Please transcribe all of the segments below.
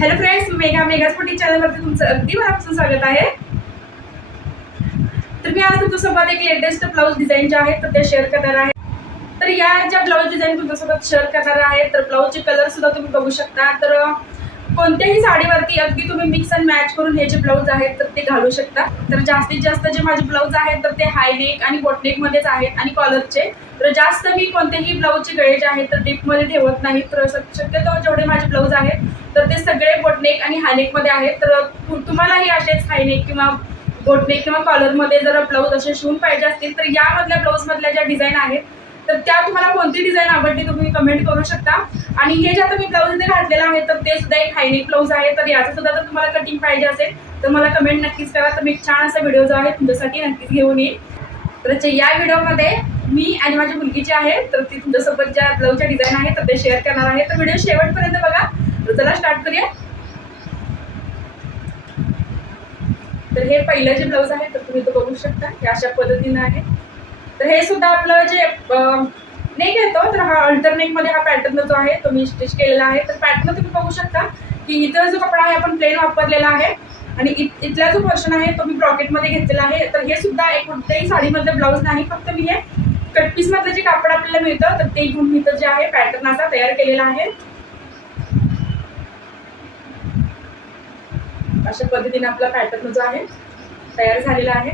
Hello friends mega mega sporting चॅनलवरती तुमचं अगदी मनापासून स्वागत आहे. तर मी आज तुमच्यासोबत एक लेटेस्ट ब्लाऊज डिझाईन जे आहेत तर ते शेअर करणार आहे. तर या ज्या ब्लाऊज डिझाईन तुमच्यासोबत शेअर करणार आहे तर ब्लाऊजचे कलर सुद्धा तुम्ही बघू शकता. तर कोणत्याही साडीवरती अगदी तुम्ही मिक्स अँड मॅच करून हे जे ब्लाऊज आहेत तर ते घालू शकता. तर जास्तीत जास्त जे माझे ब्लाऊज आहेत तर ते हाय नेक आणि बोटनेक मध्येच आहेत आणि कॉलरचे तर जास्त मी कोणतेही ब्लाऊजचे गळे जे आहेत तर डीपमध्ये ठेवत नाही. तर शक्यतो जेवढे माझे ब्लाऊज आहेत तर ते सगळे बोटनेक आणि हायनेकमध्ये आहेत. तर तुम्हालाही असेच हायनेक किंवा बोटनेक किंवा कॉलरमध्ये जर ब्लाऊज असे शिवून पाहिजे असतील तर यामधल्या ब्लाऊजमधल्या ज्या डिझाईन आहेत तर त्या तुम्हाला कोणती डिझाईन आवडली तुम्ही कमेंट करू शकता. आणि हे जे आता मी ब्लाऊज इथे घातलेलं आहे तर ते सुद्धा एक हायनेक ब्लाऊज आहे. तर याचं सुद्धा जर तुम्हाला कटिंग पाहिजे असेल तर मला कमेंट नक्कीच करा. तर मी एक छान असा व्हिडिओ जो आहे तुमच्यासाठी नक्कीच घेऊन येईल तर जे या व्हिडिओमध्ये मी आणि माझी मुलगी जी आहे तर ती तुमच्यासोबत ज्या ब्लाऊजच्या डिझाईन आहे तर ते शेअर करणार आहे. तर व्हिडिओ शेवटपर्यंत बघा. तर चला स्टार्ट करूया. तर हे पहिलं जे ब्लाऊज आहे तर तुम्ही तो बघू शकता. हे अशा पद्धतीनं आहे. तर हे सुद्धा आपलं जे नाही घेतो तर हा अल्टरनेटमध्ये हा पॅटर्न जो आहे तो मी स्टिच केलेला आहे. तर पॅटर्न तुम्ही बघू शकता की इथं जो कपडा आहे आपण प्लेन वापरलेला आहे. आणि इत इथला जो पोर्शन आहे तो मी ब्रॉकेटमध्ये घेतलेला आहे. तर हे सुद्धा एक कोणत्याही साडीमधलं ब्लाऊज नाही फक्त मी हे कटपीसमधलं जे कापड आपल्याला मिळतं तर ते घेऊन मी इथं जे आहे पॅटर्न असा तयार केलेला आहे. अशा पद्धतीने आपला पॅटर्न जो आहे तयार झालेला आहे.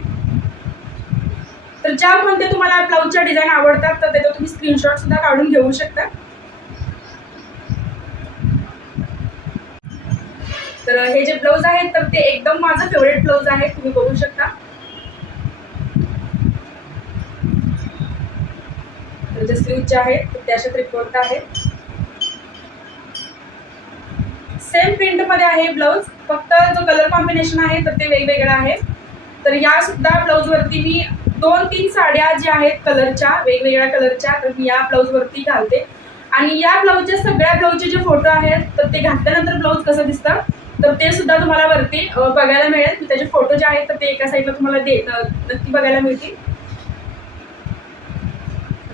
तर ज्या कोणत्या तुम्हाला ब्लाऊजच्या डिझाईन आवडतात तर त्याचा तुम्ही स्क्रीनशॉट सुद्धा काढून घेऊ शकता. तर हे जे ब्लाऊज आहेत तर ते एकदम माझं फेवरेट ब्लाऊज आहे तुम्ही बघू शकता. तर जे स्लीव आहेत तर ते अशा आहेत. सेम प्रिंटमध्ये आहे ब्लाऊज फक्त जो कलर कॉम्बिनेशन आहे तर ते वेगवेगळं आहे. तर या सुद्धा ब्लाऊज वरती मी दोन तीन साड्या ज्या आहेत कलरच्या वेगवेगळ्या कलरच्या तर मी या ब्लाऊज वरती घालते. आणि या ब्लाऊजच्या सगळ्या ब्लाऊजचे जे फोटो आहेत तर ते घातल्यानंतर ब्लाऊज कसं दिसतं? तर ते सुद्धा तुम्हाला वरती बघायला मिळेल. त्याचे फोटो जे आहेत तर ते एका साईडला तुम्हाला दे नक्की बघायला मिळतील.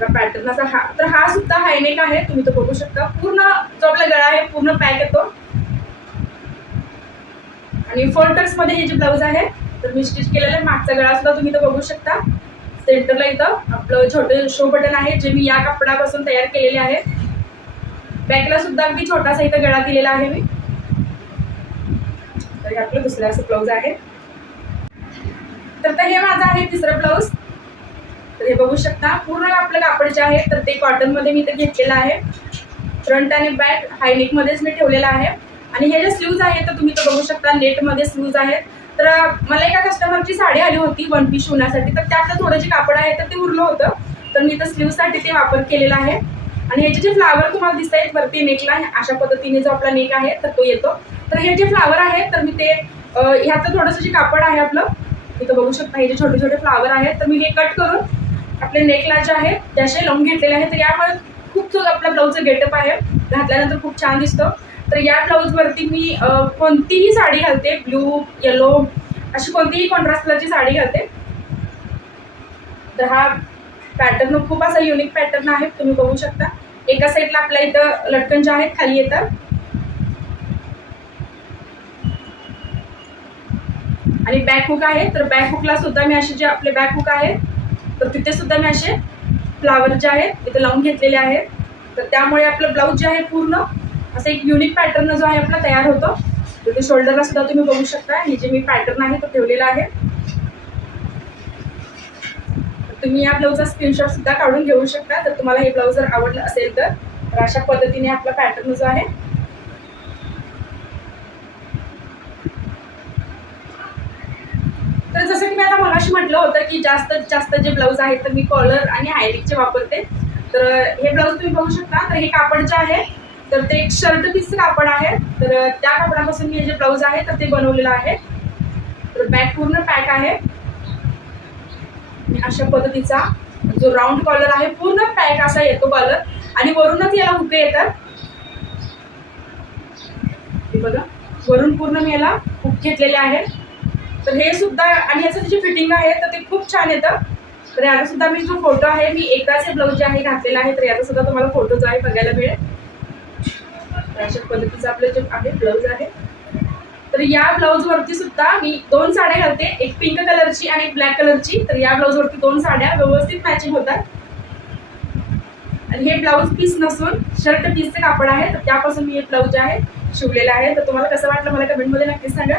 पॅटर्न असा हा. तर हा सुद्धा हायनेक आहे. तुम्ही तो बघू शकता. पूर्ण जो आपला गळा आहे पूर्ण पॅक येतो आणि फोल्टर्समध्ये हे जे ब्लाऊज आहे तर मी स्टिच केलेलं आहे. मागचा गळा सुद्धा तुम्ही तो बघू शकता. सेंटरला इथं. आपलं छोटे शो बटन आहे जे मी या कपड्यापासून तयार केलेले आहे. बॅकला सुद्धा अगदी छोटासा इथं गळा दिलेला आहे मी. तर आपलं दुसरं असं ब्लाऊज आहे. तर हे माझं आहे तिसरं ब्लाऊज तर हे बघू शकता पूर्ण आपलं कापड जे आहे तर ते कॉटनमध्ये मी इथं घेतलेलं आहे. फ्रंट आणि बॅक हायनेक मध्येच मी ठेवलेलं आहे. आणि हे जे स्लीव्ज आहेत तर तुम्ही तर बघू शकता नेटमध्ये स्लीव्ज आहेत. तर मला एका कस्टमरची साडी आली होती वन पीस शिवण्यासाठी. तर त्यातलं थोडं जे कापड आहे तर ते उरलं होतं. तर मी तर स्लीवसाठी ते वापर केलेला आहे. आणि ह्याचे जे फ्लावर तुम्हाला दिसत आहेत वरती नेकला अशा पद्धतीने जो आपला नेक आहे तर तो येतो. तर हे जे फ्लावर आहेत तर मी ते ह्याचं थोडंसं जे कापड आहे आपलं इथं बघू शकता हे जे छोटे छोटे फ्लावर आहेत तर मी हे कट करून आपले नेकला जे आहे ते असे लावून घेतलेले आहे. तर यामुळे खूप आपला ब्लाऊजचं गेटअप आहे घातल्यानंतर खूप छान दिसतं. तर या ब्लाऊजवरती मी कोणतीही साडी घालते ब्ल्यू येलो अशी कोणतीही कॉन्ट्रास्ट कलरची साडी घालते. तर हा पॅटर्न खूप असा युनिक पॅटर्न आहे तुम्ही बघू शकता. एका साईडला आपल्या इथं लटकन जे आहेत खाली येतात. आणि बॅक हुक आहे तर बॅक हुकला सुद्धा मी असे जे आपले बॅक हुक आहे तर तिथे सुद्धा मी असे फ्लावर जे आहेत इथे लावून घेतलेले आहेत. तर त्यामुळे आपलं ब्लाऊज जे आहे पूर्ण असं एक युनिक पॅटर्न जो आहे आपला तयार होतो. तर ते शोल्डरला सुद्धा तुम्ही बघू शकता. हे जे मी पॅटर्न आहे तो ठेवलेला आहे. तुम्ही या ब्लाऊजचा स्क्रीनशॉट सुद्धा काढून घेऊ शकता. तर तुम्हाला हे ब्लाऊज जर आवडलं असेल तर. तर अशा पद्धतीने आपला पॅटर्न जो आहे. तर जसं की मी आता मगाशी म्हटलं होतं की जास्त जास्त जे ब्लाऊज आहेत तर मी कॉलर आणि हायलिकचे वापरते. तर हे ब्लाऊज तुम्ही बघू शकता. तर हे कापड जे आहे तर ते एक शर्ट पीसचं कापड आहे. तर त्या कापडापासून मी हे जे ब्लाऊज आहे तर ते बनवलेलं आहे. तर बॅक पूर्ण पॅक आहे. अशा पद्धतीचा जो राऊंड कॉलर आहे पूर्ण पॅक असा येतो कॉलर आणि वरूनच याला हुके येतात. बघा वरून पूर्ण मी याला हुक घेतलेले आहे तर हे सुद्धा आणि याचं जे फिटिंग आहे तर ते खूप छान येतं. तर याला सुद्धा मी जो फोटो आहे मी एकदाच हे ब्लाऊज जे आहे घातलेला आहे तर याचा सुद्धा तुम्हाला फोटो जो आहे बघायला मिळेल. अशा पद्धतीचं आपलं जे आहे ब्लाऊज आहे. तर या ब्लाऊज वरती सुद्धा मी दोन साड्या घालते. एक पिंक कलरची आणि एक ब्लॅक कलरची तर या ब्लाऊज वरती दोन साड्या व्यवस्थित मॅचिंग होतात. आणि हे ब्लाऊज पीस नसून शर्ट पीसचं कापड आहे. तर त्यापासून मी हे ब्लाऊज आहे शिवलेलं आहे. तर तुम्हाला कसं वाटलं मला कमेंटमध्ये नक्कीच सांगा.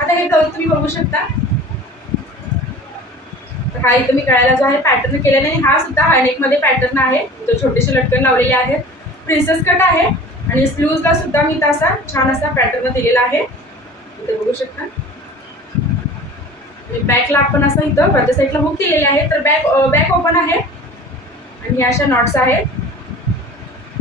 आता हे ब्लाऊज तुम्ही बघू शकता. हा इथं मी कळायला जो आहे पॅटर्न केलेला आहे हा सुद्धा हायनेकमध्ये पॅटर्न आहे. तो छोटेसे लटकन लावलेले आहेत. प्रिन्सेस कट आहे आणि स्लीव्हजला सुद्धा मी तसा छान असा पॅटर्न दिलेला आहे. इथं बघू शकता. आणि बॅकला आपण असं इथं वरच्या साईडला हुक केलेले आहे. तर बॅक बॅक ओपन आहे. आणि ह्या अशा नॉट्स आहेत.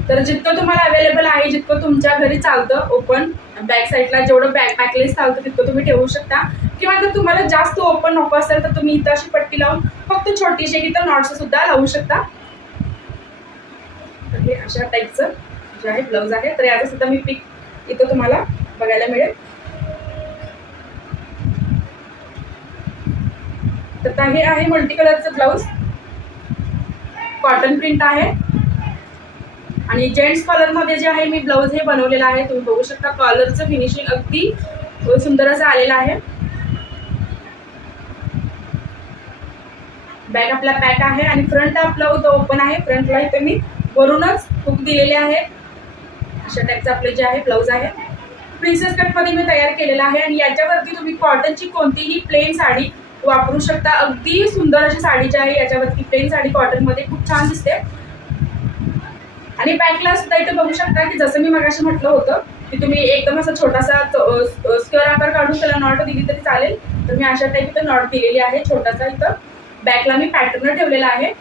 तर जितकं तुम्हाला अवेलेबल आहे जितकं तुमच्या घरी चालतं ओपन बॅक साईडला जेवढं बॅक बॅकलेस चालतं तितकं तुम्ही ठेवू शकता. किंवा जर तुम्हाला जास्त ओपन नको असेल तर तुम्ही इथं अशी पट्टी लावून फक्त छोटीशी इथं नॉट्स सुद्धा लावू शकता. तर हे अशा टाईपचं जे आहे ब्लाऊज आहे. तर याचं सुद्धा मी पिक इथं तुम्हाला बघायला मिळेल. तर हे आहे मल्टी कलरचं ब्लाऊज कॉटन प्रिंट आहे. आणि जेंट्स कॉलरमध्ये जे आहे मी ब्लाऊज हे बनवलेलं आहे. तुम्ही बघू शकता कॉलरचं फिनिशिंग अगदी सुंदर असं आलेलं आहे. बॅक आपला पॅक आहे आणि फ्रंट आपला तो ओपन आहे फ्रंटला इथे मी वरूनच हुक दिलेले आहे अशा टाईपचं आपले जे आहे ब्लाऊज आहे. प्रिन्सेस कटमध्ये मी तयार केलेला आहे आणि याच्यावरती तुम्ही कॉटनची कोणतीही प्लेन साडी वापरू शकता. अगदी सुंदर अशी साडी जी आहे याच्यावरती प्लेन साडी कॉटनमध्ये खूप छान दिसते. आणि बॅकला सुद्धा इथे बघू शकता की जसं मी मगाशी म्हटलं होतं की तुम्ही एकदम असा छोटासा स्क्वेअर आकार काढून त्याला नॉट दिली तरी चालेल. तर मी अशा टाईप इथं नॉट दिलेली आहे. छोटासा इथं बॅकला मी पॅटर्न ठेवलेला आहे.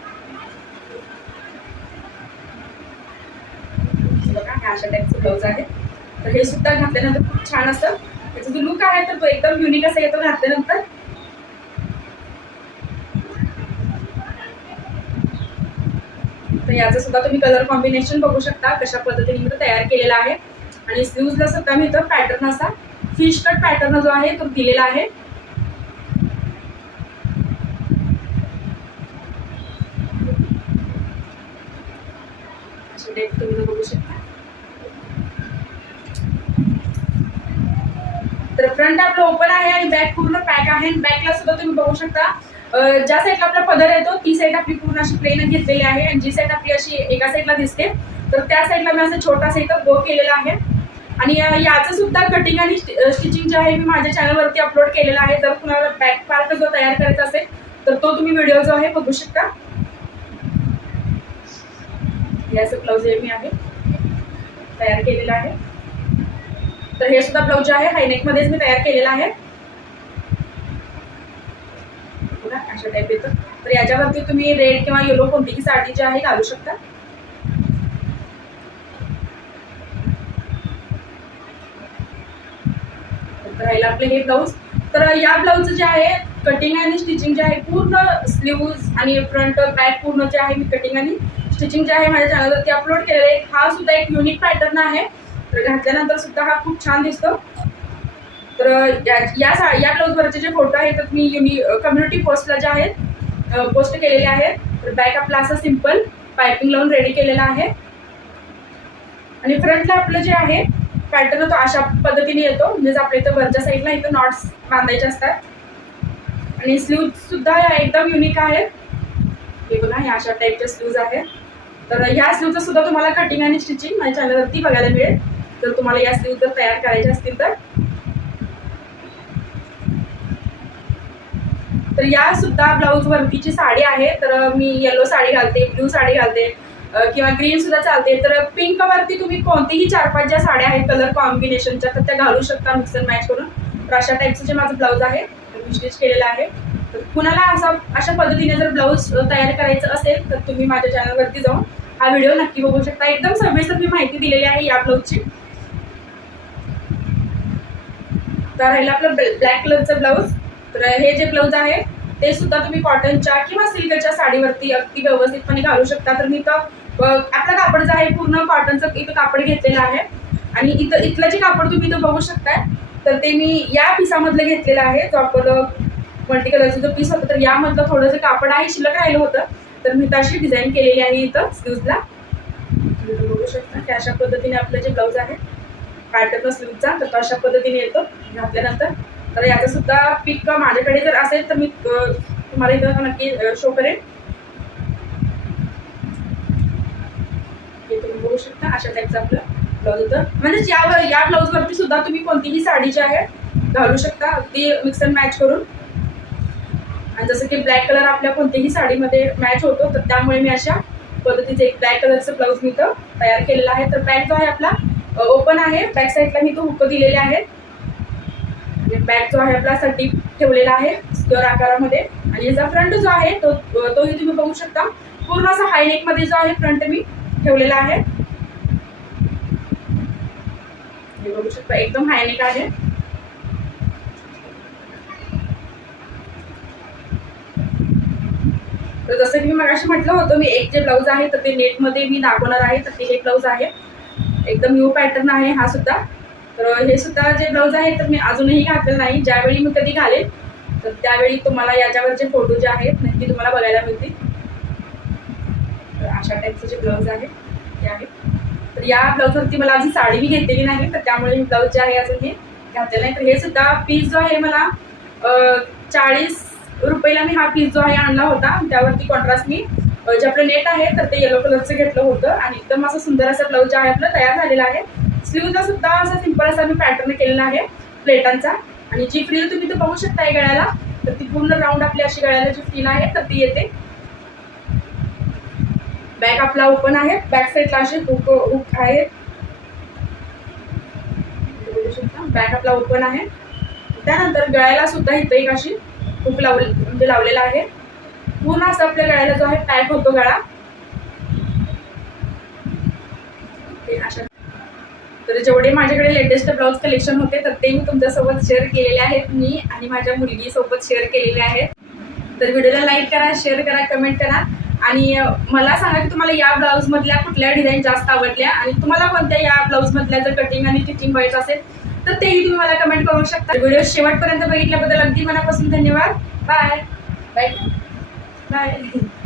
बघा अशा टाईपचं ब्लाऊज आहे. तर हे सुद्धा घातल्यानंतर खूप छान असतं त्याचा जो लुक आहे तर तो एकदम युनिक असा येतो घातल्यानंतर. तर याचं सुद्धा तुम्ही कलर कॉम्बिनेशन बघू शकता कशा पद्धतीने मी तयार केलेला आहे. आणि स्लीवला सुद्धा मी इथं पॅटर्न असा फिश कट पॅटर्न जो आहे तो दिलेला आहे. तुम्ही बघू शकता. तर फ्रंट आपलं ओपन आहे आणि बॅक पूर्ण पॅक आहे. बॅकला सुद्धा तुम्ही बघू शकता. ज्या साईडला आपला पदर येतो ती साईड आपली पूर्ण अशी प्लेन घेतलेली आहे. आणि जी साईड आपली अशी एका साईडला दिसते तर त्या साईडला मी असं छोटासा इथं गो केलेला आहे. आणि याचं सुद्धा कटिंग आणि स्टिचिंग जे आहे मी माझ्या चॅनलवरती अपलोड केलेला आहे. जर तुम्हाला बॅक पार्ट जो तयार करायचा असेल तर तो तुम्ही व्हिडिओ जो आहे बघू शकता. याचं ब्लाऊज हे मी आहे तयार केलेलं आहे. तर हे सुद्धा ब्लाऊज जे आहे हायनेकमध्येच मी तयार केलेला आहे. अशा टाईप येतं. तर याच्यावरती तुम्ही रेड किंवा येलो कोणतीही साडी जी आहे घालू शकता. राहिलं आपले हे ब्लाऊज तर या ब्लाऊज जे आहे कटिंग आणि स्टिचिंग जे आहे पूर्ण स्लीव्ज आणि फ्रंट बॅक पूर्ण जे आहे मी कटिंग आणि स्टिचिंग जे आहे माझ्या चॅनलवरती अपलोड केलेलं आहे. हा सुद्धा एक युनिक पॅटर्न आहे. तर घातल्यानंतर सुद्धा हा खूप छान दिसतो. तर या या सा या ब्लाऊजवरचे जे फोटो आहेत तर मी युनि कम्युनिटी पोस्टला जे आहेत पोस्ट केलेले आहेत तर बॅक आपला असं सिंपल पायपिंग लावून रेडी केलेला आहे. आणि फ्रंटला आपलं जे आहे पॅटर्न तो अशा पद्धतीने येतो म्हणजेच आपल्या इथं वरच्या साईडला इथं नॉट्स बांधायचे असतात. आणि स्लूजसुद्धा या एकदम युनिक आहेत. हे बघा ह्या अशा टाईपच्या स्लीव्ज आहेत. तर ह्या स्लीवचं सुद्धा तुम्हाला कटिंग आणि स्टिचिंग माझ्या चॅनलवरती बघायला मिळेल. जर तुम्हाला या स्लीव जर तयार करायच्या असतील तर. तर या सुद्धा ब्लाऊज वरतीची साडी आहे. तर मी येलो साडी घालते ब्ल्यू साडी घालते किंवा ग्रीन सुद्धा चालते. तर पिंक वरती तुम्ही कोणतीही चार पाच ज्या साड्या आहेत कलर कॉम्बिनेशनच्या तर त्या घालू शकता मिक्सर मॅच करून. तर अशा टाईपचं जे माझं ब्लाऊज आहे. मी स्टिच केलेलं आहे. तर कुणाला असा अशा पद्धतीने जर ब्लाऊज तयार करायचं असेल तर तुम्ही माझ्या चॅनलवरती जाऊन हा व्हिडिओ नक्की बघू शकता. एकदम सविस्तर मी माहिती दिलेली आहे या ब्लाऊजची तर राहिलं आपलं ब्लॅक कलरचं ब्लाऊज तर हे जे ब्लाऊज आहे ते सुद्धा तुम्ही कॉटनच्या किंवा सिल्कच्या साडीवरती अगदी व्यवस्थितपणे घालू शकता. तर मी इथं आपला कापड जो आहे पूर्ण कॉटनचं इथं कापड घेतलेलं आहे. आणि इथं इथलं जे कापड तुम्ही इथं बघू शकताय तर ते मी या पिसामधलं घेतलेलं आहे. जो आपलं मल्टी कलरचं जो पीस होतं तर यामधलं थोडंसं कापड आहे शिल्लक राहिलं होतं. तर मी तशी डिझाईन केलेली आहे इथं स्लूजला बघू शकता की अशा पद्धतीने आपलं जे ब्लाऊज आहे पॅटर्न स्लीवचा तर तो अशा पद्धतीने येतो. घातल्यानंतर तर याचं सुद्धा पिक माझ्याकडे जर असेल तर मी तुम्हाला इथं नक्की शो करेन. हे तुम्ही बघू शकता अशा टाईपचं आपलं ब्लाऊज होतं. म्हणजे यावर या ब्लाऊजवरती सुद्धा तुम्ही कोणतीही साडी जी आहे घालू शकता. अगदी मिक्स अँड मॅच करून. आणि जसं की ब्लॅक कलर आपल्या कोणत्याही साडीमध्ये मॅच होतो तर त्यामुळे मी अशा पद्धतीचे एक ब्लॅक कलरचं ब्लाऊज मी इथं तयार केलेला आहे. तर बॅक जो आहे आपला ओपन आहे. बॅक साईडला मी तो हुक दिलेले आहेत. आणि बॅक जो आहे आपला साठी ठेवलेला आहे स्क्वेअर आकारामध्ये. आणि याचा फ्रंट जो आहे तो तोही तुम्ही बघू शकता. पूर्ण असा हायनेकमध्ये जो आहे फ्रंट मी ठेवलेला आहे. हे बघू शकता एकदम हायनेक आहे. तर जसं की मी मगाशी म्हटलं होतं मी एक जे ब्लाऊज आहे तर ते नेटमध्ये मी दाखवणार आहे तर ते हे ब्लाऊज आहे. एकदम न्यू पॅटर्न आहे हा सुद्धा. तर हे सुद्धा जे ब्लाऊज आहे तर मी अजूनही घातलेलं नाही. ज्यावेळी मी कधी घालेल तर त्यावेळी तुम्हाला याच्यावरचे फोटो जे आहेत नक्की तुम्हाला बघायला मिळतील. तर अशा टाईपचं जे ब्लाऊज आहे ते आहे तर या ब्लाऊजवरती मला अजून साडी मी घेतलेली नाही तर त्यामुळे मी ब्लाऊज जे आहे अजून हे घातलेलं नाही. तर हे सुद्धा पीस जो आहे मला चाळीस रुपयाला मी हा पीस जो आहे आणला होता. त्यावरती कॉन्ट्रास्ट मी जे आपलं नेट आहे तर ते येलो कलरचं घेतलं होतं. आणि एकदम असं सुंदर असं ब्लाऊज जे आहे आपलं तयार झालेलं आहे. स्लीवचा सुद्धा असा सिंपल असा मी पॅटर्न केलेला आहे प्लेटांचा. आणि जी फ्रील तुम्ही तर बघू शकता गळ्याला तर ती पूर्ण राऊंड आपली अशी गळ्याला जी फ्रील आहे तर ती येते. बॅक आपला ओपन आहे बॅक साईडला असे हुक हुक आहे. बॅक आपला ओपन आहे. त्यानंतर गळ्याला सुद्धा इथं एक अशी हुक लावले म्हणजे लावलेला आहे. पूर्ण असं आपल्या गळ्याला जो आहे पॅक होतो गळा. ते अशा तर जेवढे माझ्याकडे लेटेस्ट ब्लाऊज कलेक्शन होते तर ते मी तुमच्यासोबत शेअर केलेले आहेत. मी आणि माझ्या मुलगीसोबत शेअर केलेले आहेत. तर व्हिडिओला लाईक करा शेअर करा कमेंट करा. आणि मला सांगा की तुम्हाला या ब्लाऊजमधल्या कुठल्या डिझाईन जास्त आवडल्या? आणि तुम्हाला कोणत्या या ब्लाऊजमधल्या जर कटिंग आणि स्टिचिंग व्हायचं असेल तर तेही तुम्ही मला कमेंट करू शकता. व्हिडिओ शेवटपर्यंत बघितल्याबद्दल अगदी मनापासून धन्यवाद. Bye bye bye